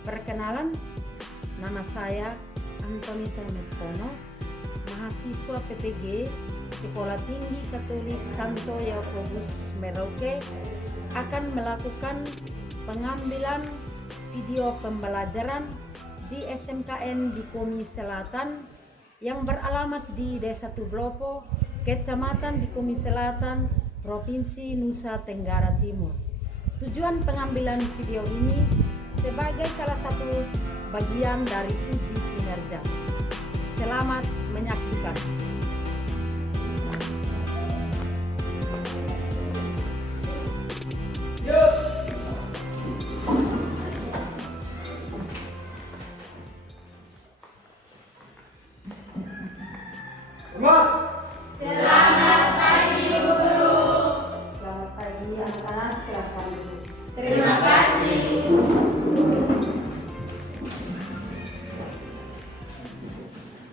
Perkenalan, nama saya Antonita Metkono, mahasiswa PPG Sekolah Tinggi Katolik Santo Yakobus Merauke, akan melakukan pengambilan video pembelajaran di SMKN Bikomi Selatan yang beralamat di Desa Tublopo, Kecamatan Bikomi Selatan, Provinsi Nusa Tenggara Timur. Tujuan pengambilan video ini sebagai salah satu bagian dari uji kinerja. Selamat menyaksikan. Selamat pagi Bu Guru. Selamat pagi anak-anak, silakan duduk. Terima kasih.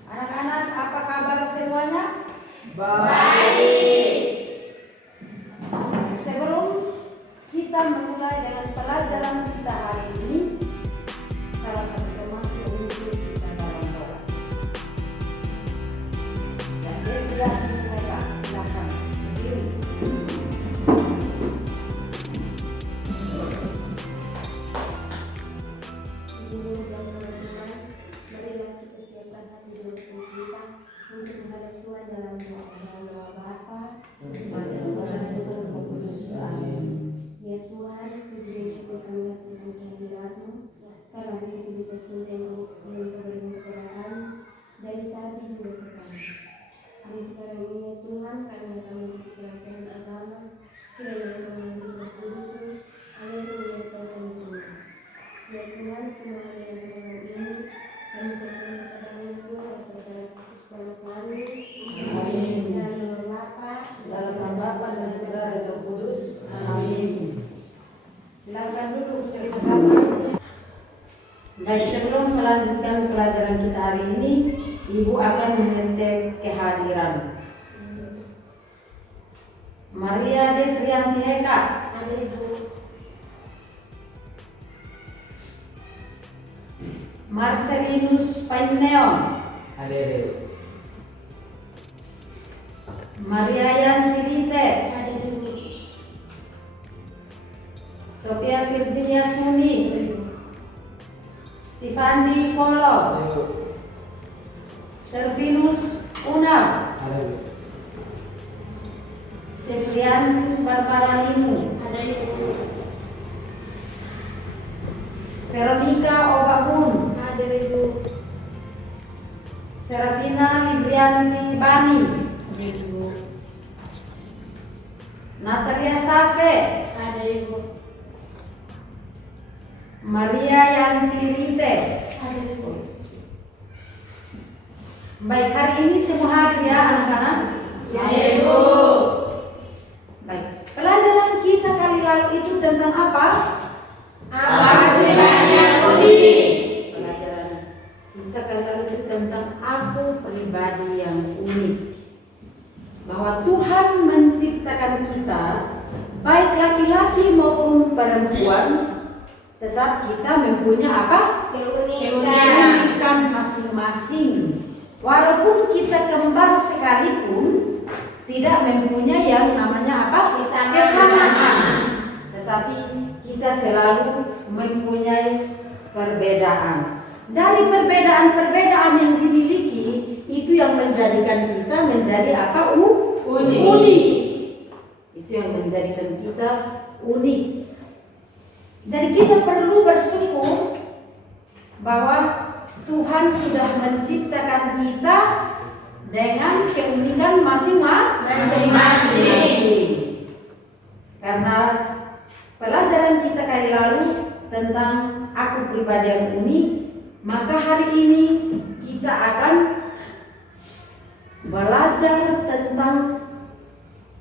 Anak-anak, apa kabar semuanya? Baik. Sebelum kita memulai dengan pelajaran kita hari ini, salah satu teman untuk kita dalam doa. Dan dia sudah dimulai, silakan berdiri. Ibu dan teman-teman, marilah kita siapkan hati dan tubuh kita untuk menghadap Tuhan dalam doa Bapa, kepada Tuhan dan Tuhan Kudus. Amin. Ya Tuhan, puji dan syukur kami atas kehadirat-Mu, karena kita bisa cinta yang Engkau berikan kepada kami dari tadi hingga sekarang. Dan sekarang ini ya Tuhan, kami akan mengikuti pelajaran agama, kiranya Engkau mengajar Kudus-Mu, agar menyertai kami semua. Ya Tuhan, semua yang dalam ini kami serahkan kepada-Mu Tuhan, kepada Kristus dalam kami. Amin. Dalam nama Bapa, Dalam nama Bapa dan Putra dan Roh Kudus. Amin. Silakan duduk. Terima kasih. Baik, sebelum melanjutkan pelajaran kita hari ini, Ibu akan mengecek kehadiran. Maria Desrianti Heka, ada Ibu. Marcelinus Paineon, Maria Yanti Dite, Ada Ibu. Sophia Virginia Suni, Stefandi Kolo, Servinus Unar, Sefrian Barbara Limu, Ada Ibu. Veronica Obabun, Ada Ibu. Serafina Librianti Bani, Ada Ibu. Natalia Safe, Ada Ibu. Maria Yanti Rite. Ada Ibu. Baik, hari ini semua hadir ya anak-anak? Ya Ibu. Baik, pelajaran kita kali lalu itu tentang apa? Apa pribadi yang unik? Pelajaran kita kali lalu itu tentang aku pribadi yang unik. Bahwa Tuhan menciptakan kita, baik laki-laki maupun perempuan, tetap kita mempunyai apa? Keunikan masing-masing. Walaupun kita kembar sekalipun, tidak mempunyai yang namanya apa? Kesamaan. Tetapi kita selalu mempunyai perbedaan. Dari perbedaan-perbedaan yang dimiliki, itu yang menjadikan kita menjadi apa? Unik. Itu yang menjadikan kita unik. Jadi kita perlu bersyukur bahwa Tuhan sudah menciptakan kita dengan keunikan masing-masing. Karena pelajaran kita kali lalu tentang aku pribadi yang unik, maka hari ini kita akan belajar tentang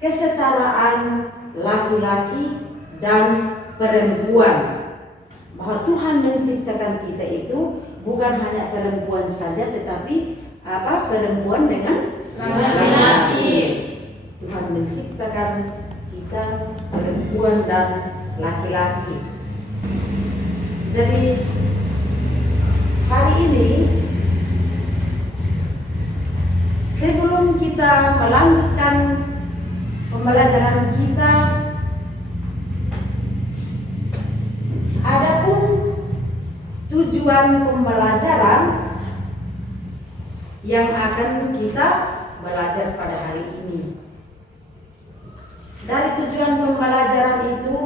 kesetaraan laki-laki dan perempuan. Bahwa Tuhan menciptakan kita itu bukan hanya perempuan saja, tetapi apa? Perempuan dengan Laki-laki. Tuhan menciptakan kita perempuan dan laki-laki. Jadi melanjutkan pembelajaran kita. Adapun tujuan pembelajaran yang akan kita belajar pada hari ini. Dari tujuan pembelajaran itu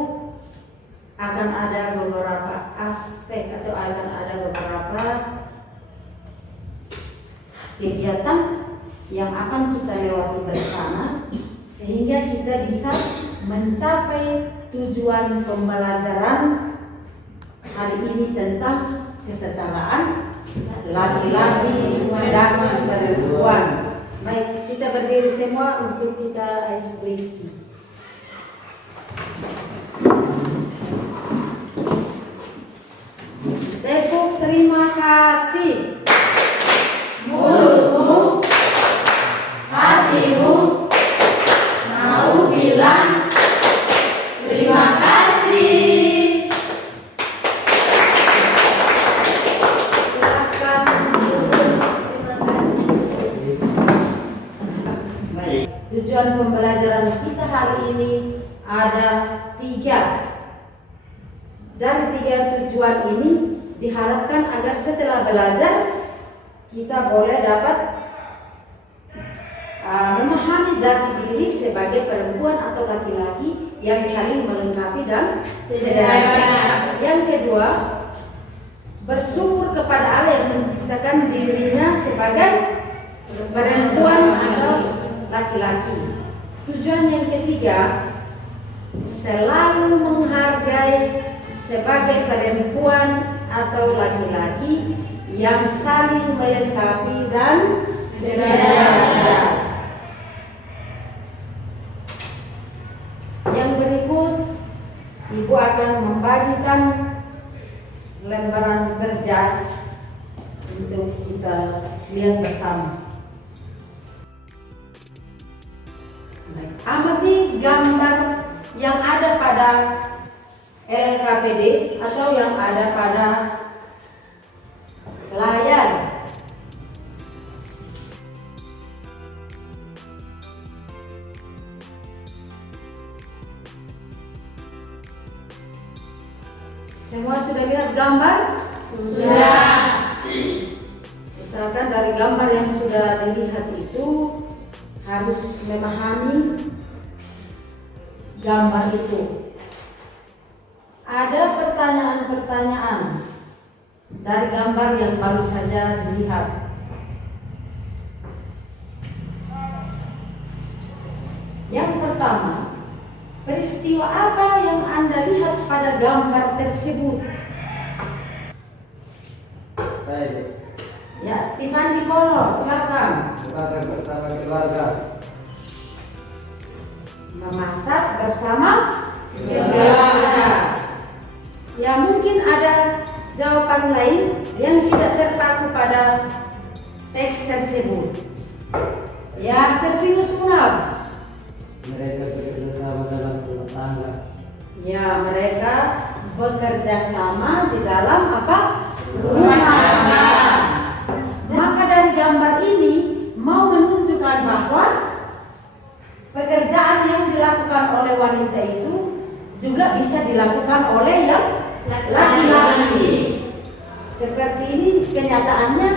akan ada beberapa aspek atau akan ada beberapa kegiatan yang akan kita lewati bersama sehingga kita bisa mencapai tujuan pembelajaran hari ini tentang kesetaraan laki-laki dan perempuan. Baik, kita berdiri semua untuk kita ice breaking. Tepuk terima kasih. Mulutmu, hatimu mau bilang terima kasih. Silakan. Baik, tujuan pembelajaran kita hari ini ada 3. Dari 3 tujuan ini diharapkan agar setelah belajar kita boleh dapat memahami jati diri sebagai perempuan atau laki-laki yang saling melengkapi dan sederhana. Yang kedua, bersyukur kepada Allah yang menciptakan dirinya sebagai perempuan atau laki-laki. Tujuan yang ketiga, selalu menghargai sebagai perempuan atau laki-laki yang saling melengkapi dan sederhana. Yang berikut, Ibu akan membagikan lembaran kerja untuk kita lihat bersama. Amati gambar yang ada pada LKPD atau yang ada pada layar. Semua sudah lihat gambar? Sudah. Misalkan dari gambar yang sudah dilihat itu harus memahami gambar itu. Ada pertanyaan-pertanyaan dari gambar yang baru saja dilihat. Yang pertama, peristiwa apa yang Anda lihat pada gambar tersebut? Saya Ya, Stefan Nikolor, silakan. memasak bersama keluarga. Memasak bersama Keluarga. Ya, mungkin ada jawaban lain yang tidak terpaku pada teks tersebut. Ya, Servius Munab. Mereka bekerja sama dalam rumah tangga. Ya, mereka bekerja sama di dalam apa? Rumah tangga. Maka dari gambar ini mau menunjukkan bahwa pekerjaan yang dilakukan oleh wanita itu juga bisa dilakukan oleh yang laki-laki. Seperti ini kenyataannya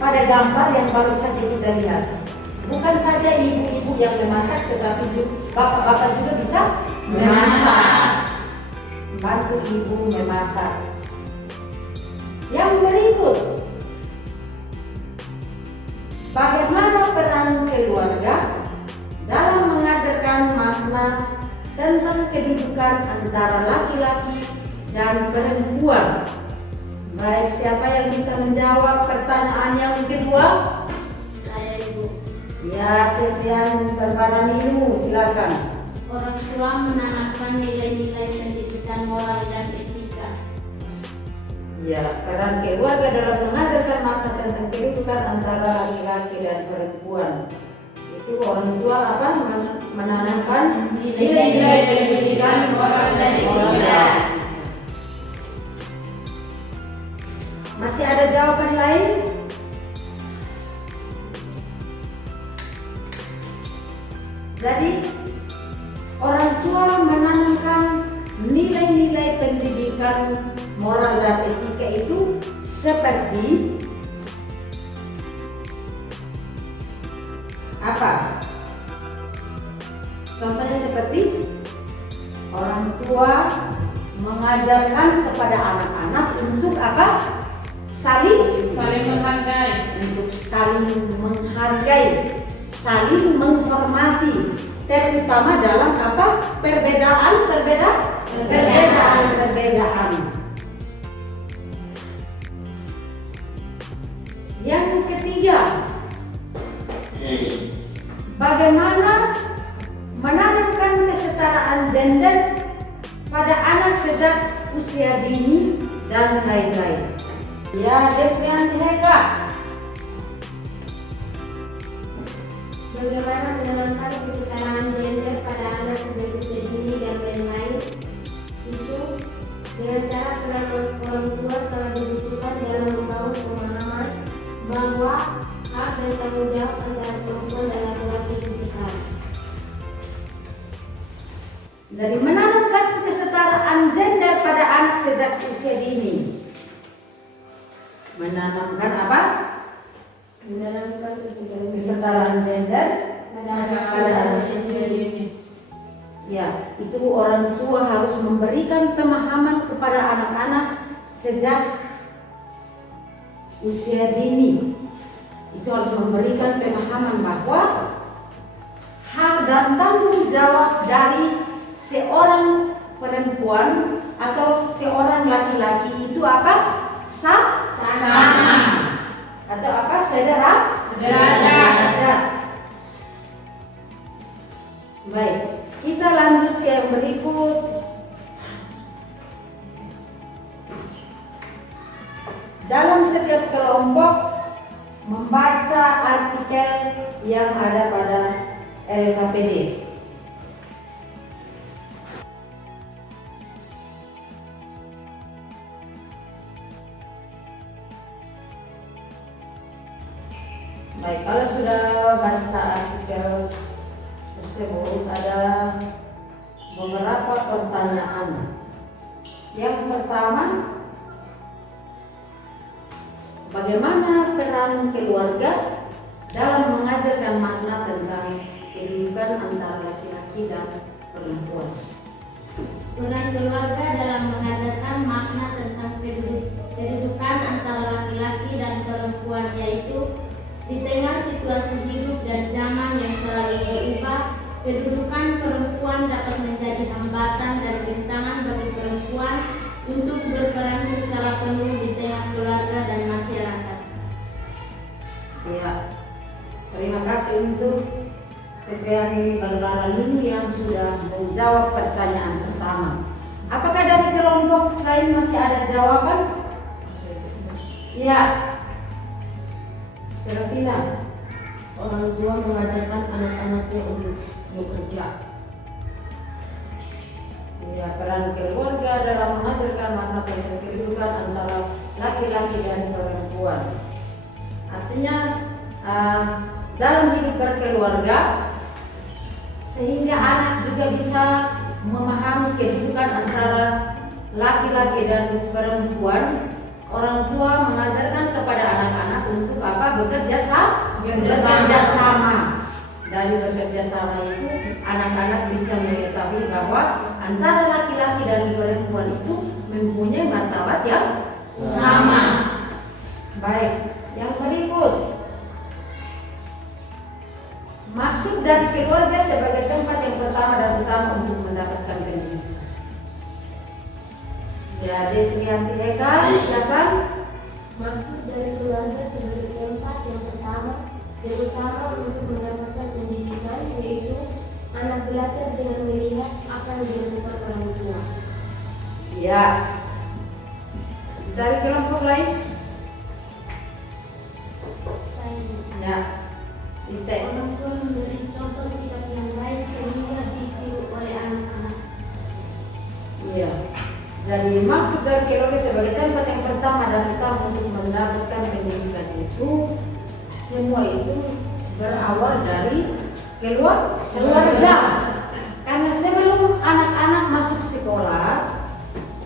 pada gambar yang baru saja kita lihat. Bukan saja ibu-ibu yang memasak, tetapi bapak-bapak juga bisa memasak. Bantu ibu memasak. Yang berikut, bagaimana peran keluarga dalam mengajarkan makna tentang kedudukan antara laki-laki dan perempuan? Baik, siapa yang bisa menjawab pertanyaan yang kedua? Saya Ibu. Ya, Septian Perbaraninu, silakan. Orang tua menanamkan nilai-nilai pendidikan moral dan etika. Ya, peran keluarga dalam mengajarkan makna tentang kedudukan antara laki-laki dan perempuan. Itu orang tua apa? Menanamkan Nilai-nilai pendidikan moral dan etika. Masih ada jawaban lain? Jadi orang tua menanamkan nilai-nilai pendidikan moral dan etika itu seperti apa? Contohnya seperti orang tua mengajarkan kepada anak-anak untuk apa? Saling menghargai. Untuk saling menghargai, saling menghormati, terutama dalam apa? Perbedaan. Yang ketiga, bagaimana menanamkan kesetaraan gender pada anak sejak usia dini dan lain-lain. Ya, Desmianti Heka. Bagaimana menanamkan kesetaraan gender pada anak sejak usia dini dan lain-lain? Itu dengan cara peran orang tua sangat dibutuhkan dalam membangun pemahaman bahwa hak dan tanggung jawab antara perempuan dan laki-laki itu setara. Jadi menanamkan kesetaraan gender pada anak sejak usia dini. Menanamkan apa? Menanamkan Kesetaraan gender pada anak usia dini. Ya, itu orang tua harus memberikan pemahaman kepada anak-anak sejak usia dini. Itu harus memberikan pemahaman bahwa hak dan tanggung jawab dari seorang perempuan atau seorang laki-laki itu apa? Sama. Atau apa? Sederajat. Baik, kita lanjut ke yang berikut. Dalam setiap kelompok membaca artikel yang ada pada LKPD. Baik, kalau sudah baca artikel tersebut ada beberapa pertanyaan. Yang pertama, bagaimana peran keluarga dalam mengajarkan makna tentang kehidupan antara laki-laki dan perempuan? Peran keluarga dalam mengajarkan makna tentang kehidupan antara laki-laki dan perempuan, yaitu di tengah situasi hidup dan zaman yang selalu berubah, kedudukan perempuan dapat menjadi hambatan dan rintangan bagi perempuan untuk berperan secara penuh di tengah keluarga dan masyarakat. Ya, terima kasih untuk Febriani Ballaralini yang sudah menjawab pertanyaan pertama. Apakah dari kelompok lain masih ada jawaban? Ya, Serafina. Orang tua mengajarkan anak-anaknya untuk bekerja. Ya, peran keluarga dalam mengajarkan makna tentang kehidupan antara laki-laki dan perempuan. Artinya dalam hidup berkeluarga sehingga anak juga bisa memahami kehidupan antara laki-laki dan perempuan. Orang tua mengajarkan kepada anak-anak untuk apa? Bekerja sama. Dari bekerja sama itu anak-anak bisa mengetahui bahwa antara laki-laki dan perempuan itu mempunyai martabat yang sama. Baik, yang berikut. Maksud dari keluarga sebagai tempat yang pertama dan utama untuk mendapatkan pendidikan. Ya, Desmianti Heka, silakan. Maksud dari keluarga sebagai tempat yang pertama terutama untuk mendapatkan pendidikan, yaitu anak belajar dengan melihat apa yang dilakukan orang tua. Ya. Dari kelompok lain? Ya. Orang tua memberi contoh sikap yang baik sehingga ditiru oleh anak-anak. Iya. Jadi maksud dari keluarga sebagai tempat yang pertama dan utama untuk mendapatkan pendidikan itu, semua itu berawal dari keluarga. keluarga. Karena sebelum anak-anak masuk sekolah,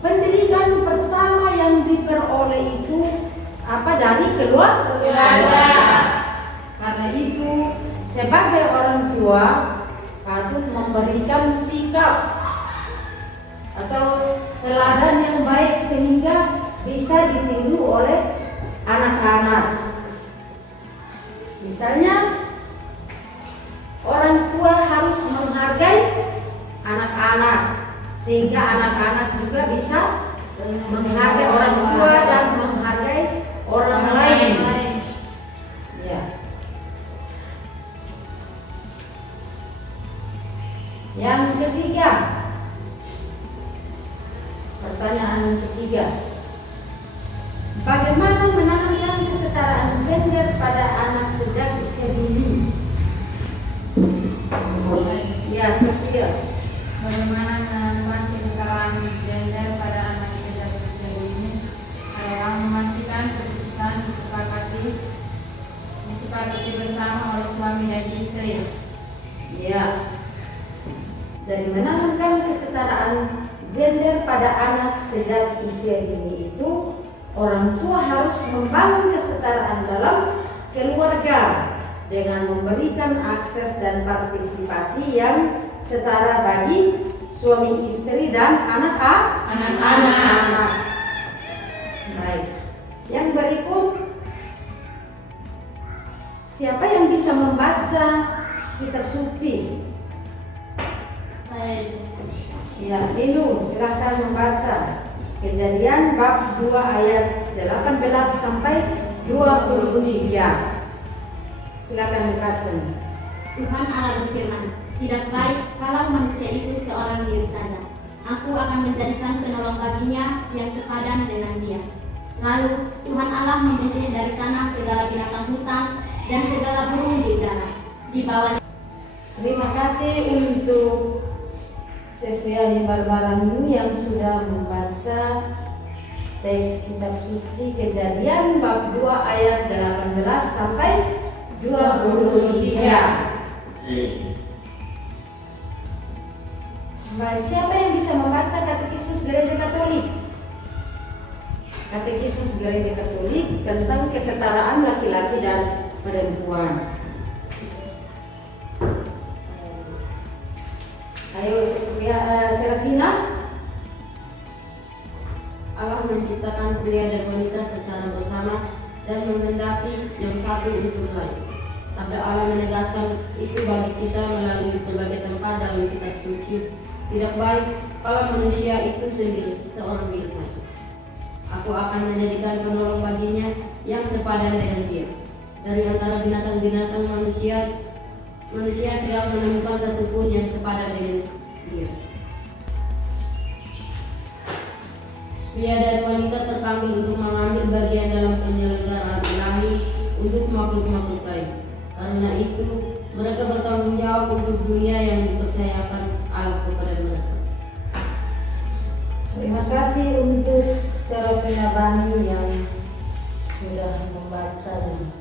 pendidikan pertama yang diperoleh itu apa? Dari keluarga. Karena itu sebagai orang tua patut memberikan sikap atau teladan yang baik sehingga bisa ditiru oleh anak-anak. Misalnya orang tua harus menghargai anak-anak sehingga anak-anak juga bisa menghargai orang tua dan menghargai orang lain. Ya. Yang ketiga, pertanyaan ketiga, bagaimana menanamkan kesetaraan gender pada anak sejak usia dini? Ya, Sofia. Bagaimana menanamkan kesetaraan gender pada anak sejak usia dini adalah memastikan keputusan disepakati bersama oleh suami dan istri. Ya. Jadi menanamkan kesetaraan gender pada anak sejak usia dini itu orang tua harus membangun kesetaraan dalam keluarga dengan memberikan akses dan partisipasi yang setara bagi suami istri dan anak-anak. Baik. Yang berikut, siapa yang bisa membaca kitab suci? Saya Ya, Linu, silahkan membaca Kejadian bab 2 ayat 18 sampai 23. Silakan membaca. Tuhan Allah berfirman, tidak baik kalau manusia itu seorang diri saja. Aku akan menjadikan penolong baginya yang sepadan dengan dia. Lalu Tuhan Allah membentuk dari tanah segala binatang hutan dan segala burung di udara. Di bawah. Terima kasih untuk Sefiani Barbaranu yang sudah membaca teks kitab suci Kejadian bab 2 ayat 18 sampai 23. Baik, siapa yang bisa membaca Katekismus Gereja Katolik? Katekismus Gereja Katolik tentang kesetaraan laki-laki dan perempuan. Ayo, Serafina. Allah menciptakan pria dan wanita secara bersama dan menghendaki yang satu untuk lain. Sabda Allah menegaskan itu bagi kita melalui berbagai tempat dalam kitab suci. Tidak baik kalau manusia itu sendiri, seorang diri saja. Aku akan menjadikan penolong baginya yang sepadan dengan dia. Dari antara binatang-binatang manusia tidak menemukan satupun yang sepadan dengan dia. Pria dan wanita terpanggil untuk mengambil bagian dalam penyelenggaraan ilahi untuk makhluk-makhluk lain. Karena itu, mereka bertanggung jawab untuk dunia yang dipercayakan Allah kepada mereka. Terima kasih untuk Serafina Bani yang sudah membacanya.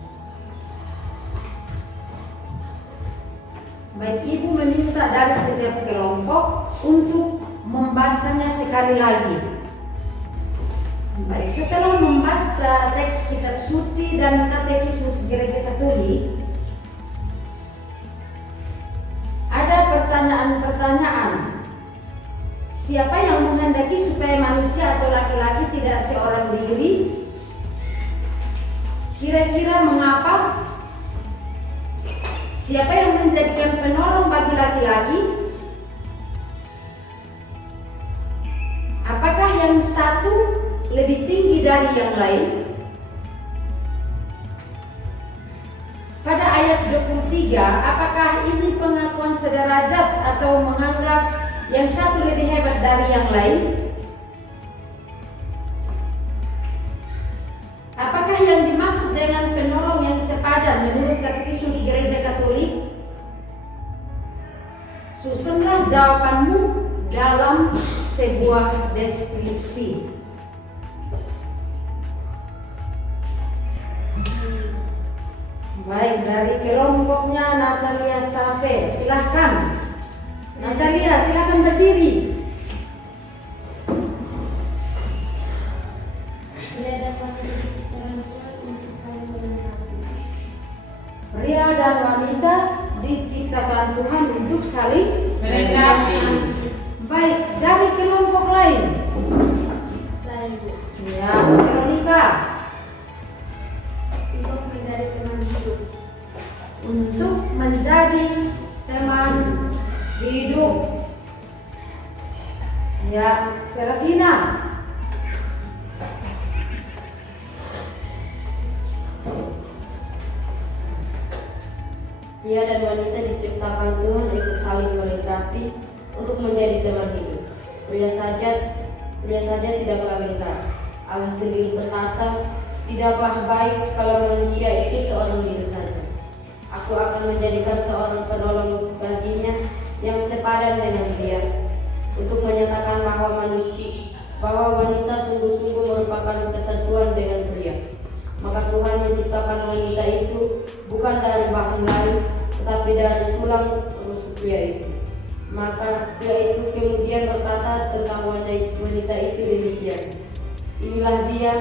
Baik, Ibu meminta dari setiap kelompok untuk membacanya sekali lagi. Baik, setelah membaca teks kitab suci dan Katekismus Gereja Katolik, ada pertanyaan-pertanyaan. Siapa yang menghendaki supaya manusia atau laki-laki tidak seorang diri? Kira-kira mengapa? Siapa yang menjadikan penolong bagi laki-laki? Apakah yang satu lebih tinggi dari yang lain? Pada ayat 23, apakah ini pengakuan sederajat atau menganggap yang satu lebih hebat dari yang lain? Apakah yang dimaksud dengan penolong yang sepadan menurut Katekismus Gereja Katolik? Susunlah jawabanmu dalam sebuah deskripsi. Baik, dari kelompoknya Natalia Safe, silahkan. Natalia, silahkan berdiri. Pria dan wanita diciptakan Tuhan untuk saling melengkapi. Pria dan wanita diciptakan Tuhan untuk saling Melengkapi. Baik, dari kelompok lain. Selain itu, Ya, Veronica. untuk menjadi teman hidup. Untuk menjadi teman hidup. Ya, Serafina. Pria dan wanita diciptakan Tuhan untuk saling melengkapi, untuk menjadi teman hidup. Pria saja tidaklah lengkap. Allah sendiri berkata, tidaklah baik kalau manusia itu seorang diri saja. Aku akan menjadikan seorang penolong baginya yang sepadan dengan dia, untuk menyatakan bahwa wanita sungguh-sungguh merupakan kesatuan dengan pria. Maka Tuhan menciptakan wanita itu bukan dari bahan lain, tetapi dari tulang rusuk pria itu. Maka pria itu kemudian berkata tentang wanita itu demikian, inilah dia,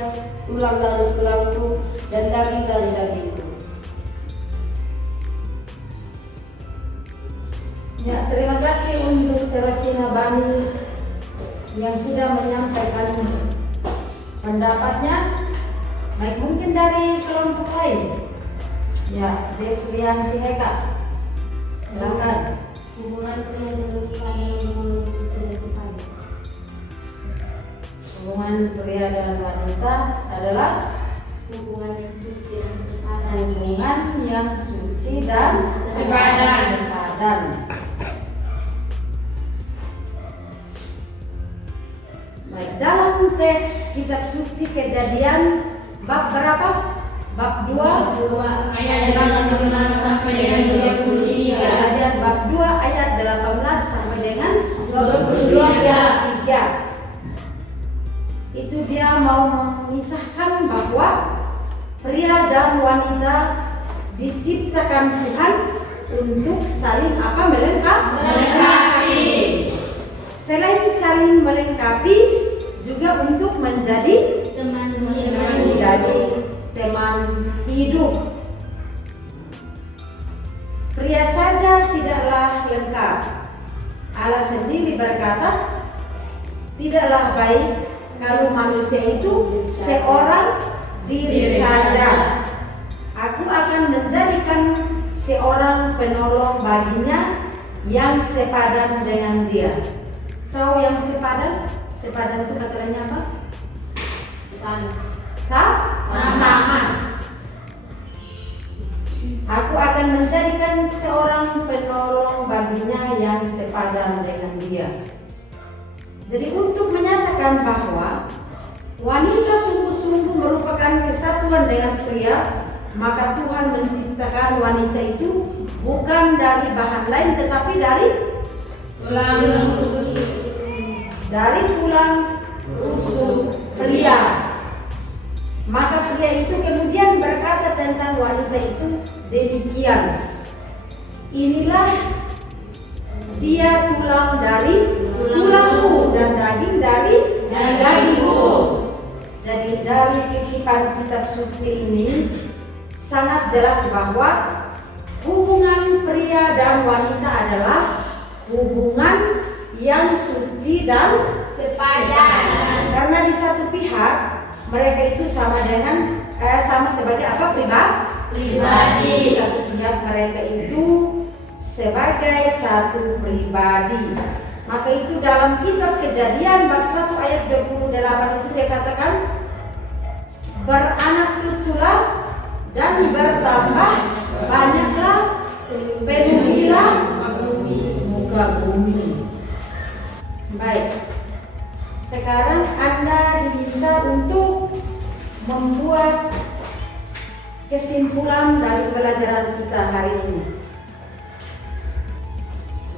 tulang dari tulangku dan daging dari dagingku. Ya, terima kasih untuk Serafina Bani yang sudah menyampaikan pendapatnya. Baik, mungkin dari kelompok lain. Ya, Desrianti Heka. Silakan. Hubungan pria dan wanita adalah hubungan suci dan sepadan. Hubungan pria dan wanita adalah Hubungan yang suci dan sepadan. hubungan yang suci dan Sepadan. sepadan. Baik, dalam teks kitab suci Kejadian bab berapa? Bab 2 Ayat 18 sampai dengan 23. Kejadian bab 2 ayat 18 sampai dengan 23. Itu dia mau mengisahkan bahwa pria dan wanita diciptakan Tuhan untuk saling melengkapi. Selain saling melengkapi, juga untuk menjadi Teman teman hidup. Pria saja tidaklah lengkap. Allah sendiri berkata, tidaklah baik kalau manusia itu seorang diri saja. Aku akan menjadikan seorang penolong baginya yang sepadan dengan dia. Tahu yang sepadan? Sepadan itu kata lainnya apa? Sama. Aku akan menjadikan seorang penolong baginya yang sepadan dengan dia. Jadi untuk menyatakan bahwa wanita sungguh-sungguh merupakan kesatuan dengan pria, maka Tuhan menciptakan wanita itu bukan dari bahan lain tetapi dari tulang rusuk pria. Maka pria itu kemudian berkata tentang wanita itu demikian, inilah dia tulang dari tulangku dan daging dari dagingku. Jadi dari kutipan kitab suci ini sangat jelas bahwa hubungan pria dan wanita adalah hubungan yang suci dan sepadan. Karena di satu pihak mereka itu sama sebagai apa? Pribadi. Di satu pihak mereka itu sebagai satu pribadi. Maka itu dalam kitab Kejadian bab 1 ayat 28 itu dia katakan, beranak cuculah dan bertambah banyaklah, penuhilah muka bumi. Baik, sekarang Anda diminta untuk membuat kesimpulan dari pelajaran kita hari ini.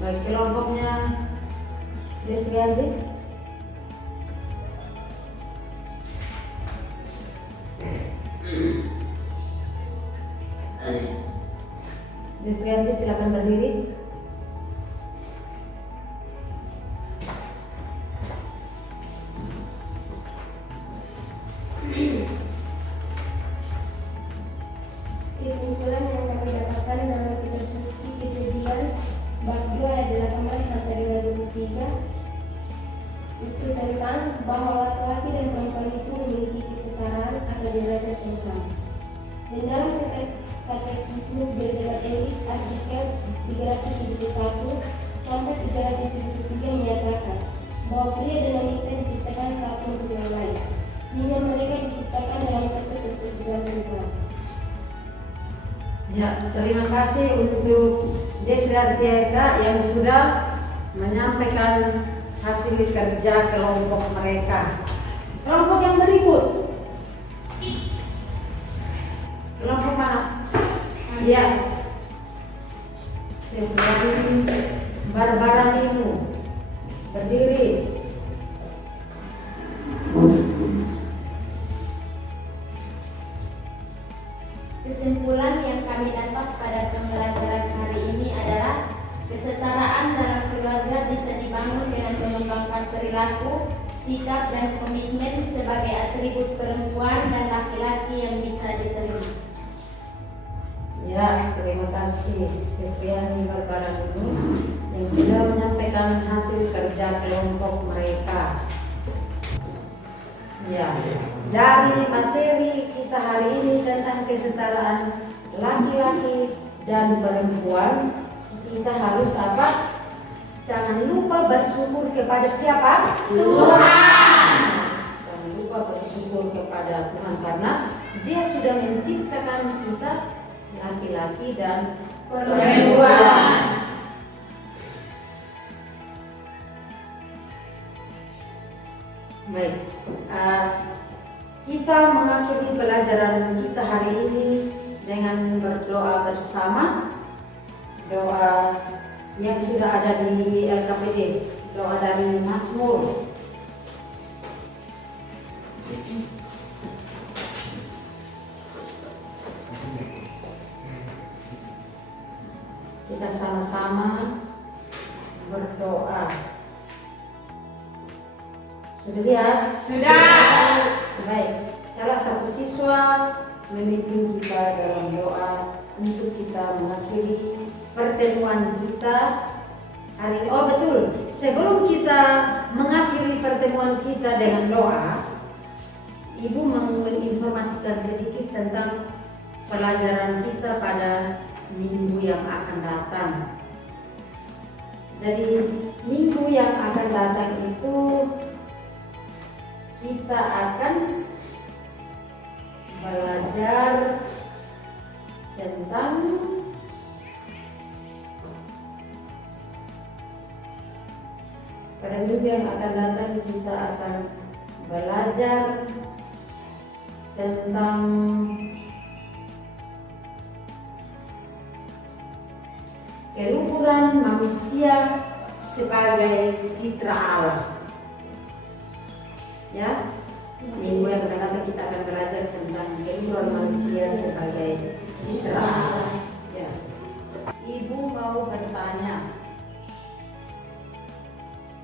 Baik, kelompoknya Desrianti. Desrianti silakan berdiri. Kesimpulan yang kami dapatkan dalam kitab suci Kejadian bab 2 ayat 18 sampai dengan 23 itu tentang bahwa laki-laki dan perempuan itu memiliki kesetaraan atau derajat yang sama. Dan dalam katekismus Gereja Katolik artikel 371 sampai 373 menyatakan bahwa pria dan wanita diciptakan satu untuk yang lain, sehingga mereka diciptakan dalam satu persetujuan Tuhan. Ya, terima kasih untuk Desrianti yang sudah menyampaikan hasil kerja kelompok mereka. Kelompok yang berikut. Kelompok mana? Ya. Seperti Barbara Ninu. Berdiri. Kesimpulan yang kami dapat pada pembelajaran hari ini adalah kesetaraan dalam keluarga bisa dibangun dengan mengembangkan perilaku, sikap, dan komitmen sebagai atribut perempuan dan laki-laki yang bisa diterima. Ya, terima kasih Sepriani Barbara Ninu yang sudah menyampaikan hasil kerja kelompok mereka. Ya, dari materi kita hari ini tentang kesetaraan laki-laki dan perempuan, kita harus apa? Jangan lupa bersyukur kepada siapa? Tuhan. Jangan lupa bersyukur kepada Tuhan karena Dia sudah menciptakan kita laki-laki dan Perempuan. Baik, kita mengakhiri pelajaran kita hari ini dengan berdoa bersama. Doa yang sudah ada di LKPD, doa dari Mazmur. Kita sama-sama berdoa. Sudah lihat? Sudah. Baik, salah satu siswa memimpin kita dalam doa untuk kita mengakhiri pertemuan kita hari ini. Oh betul, sebelum kita mengakhiri pertemuan kita dengan doa, Ibu menginformasikan sedikit tentang pelajaran kita pada minggu yang akan datang. Jadi minggu yang akan datang itu kita akan belajar tentang pada minggu yang akan datang kita akan belajar tentang keluhuran manusia sebagai citra Allah. Ya, minggu yang akan datang kita akan belajar tentang keluhuran manusia sebagai citra Allah. Ya. Ibu mau bertanya,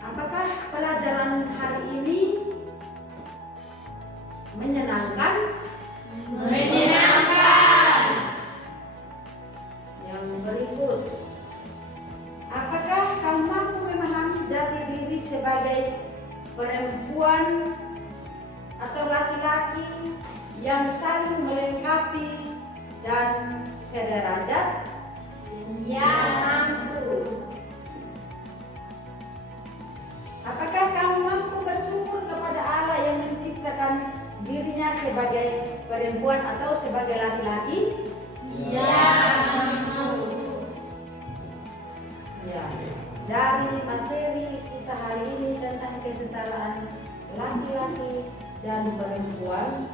apakah pelajaran hari ini menyenangkan? Menyenangkan. Yang berikut, apakah kamu mampu memahami jati diri sebagai perempuan atau laki-laki yang saling melengkapi dan sederajat? Ya, mampu. Apakah kamu mampu bersyukur kepada Allah yang menciptakan dirinya sebagai perempuan atau sebagai laki-laki? Ya, mampu. Ya. Dari materi kita hari ini tentang kesetaraan laki-laki dan perempuan,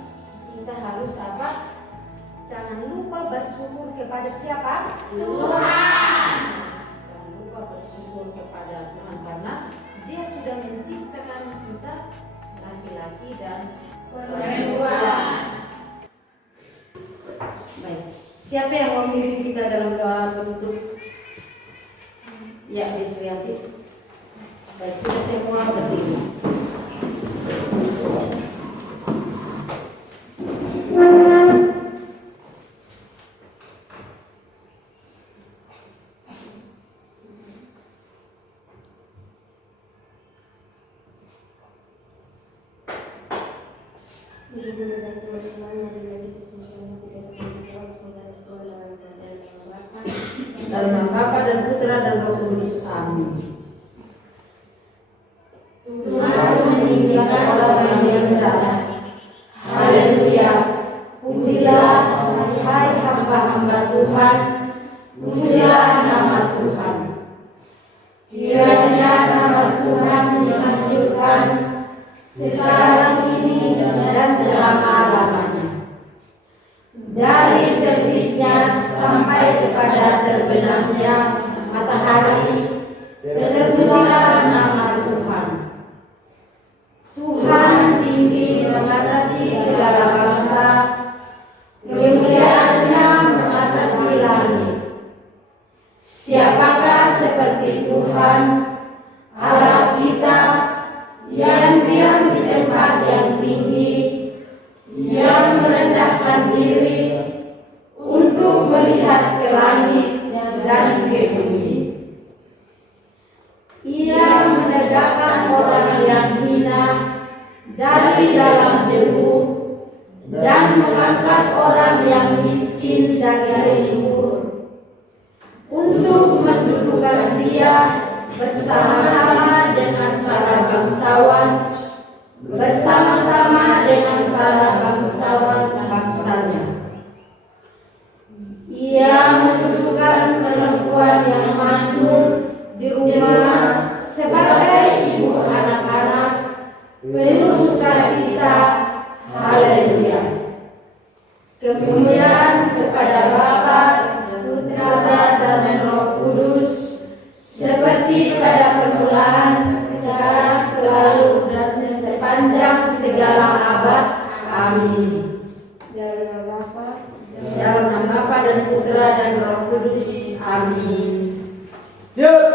kita harus apa? Jangan lupa bersyukur kepada siapa? Tuhan. Jangan lupa bersyukur kepada Tuhan karena Dia sudah menciptakan kita laki-laki dan Perempuan. Baik, Siapa yang memimpin kita dalam doa penutup? Ya, Desriati. Baik, kita semua berdiri. Dalam nama Bapa dan Putra dan Roh Kudus. Amin. Tuhan meninggikan orang yang rendah. Haleluya. Pujilah hai hamba-hamba Tuhan. Pujilah nama Tuhan. Kiranya nama Tuhan dimasyhurkan sekarang ini dan selama-lamanya. Dari terbitnya sampai kepada terbenamnya matahari, terpujilah nama Tuhan. Tuhan tinggi mengatasi segala bangsa, kemuliaannya mengatasi langit. Siapakah seperti Tuhan, Allah kita, yang diam di tempat yang tinggi, yang merendahkan diri untuk melihat ke langit dan ke bumi. Ia menegakkan orang yang hina dari dalam debu dan mengangkat orang yang miskin dari lumpur, untuk mendudukkan dia bersama-sama dengan para bangsawan, bersama-sama dengan para bangsawan bangsanya. Ia mendudukkan perempuan yang mandul di rumah sebagai ibu anak-anak, penuh sukacita. Haleluya. Kemuliaan kepada Bapa, Putra dan Roh Kudus, seperti pada permulaan, sekarang, selalu, dan sepanjang segala abad. Amin. Dalam nama Bapa Dalam nama Bapa dan Putra dan Roh Kudus. Amin. Siap.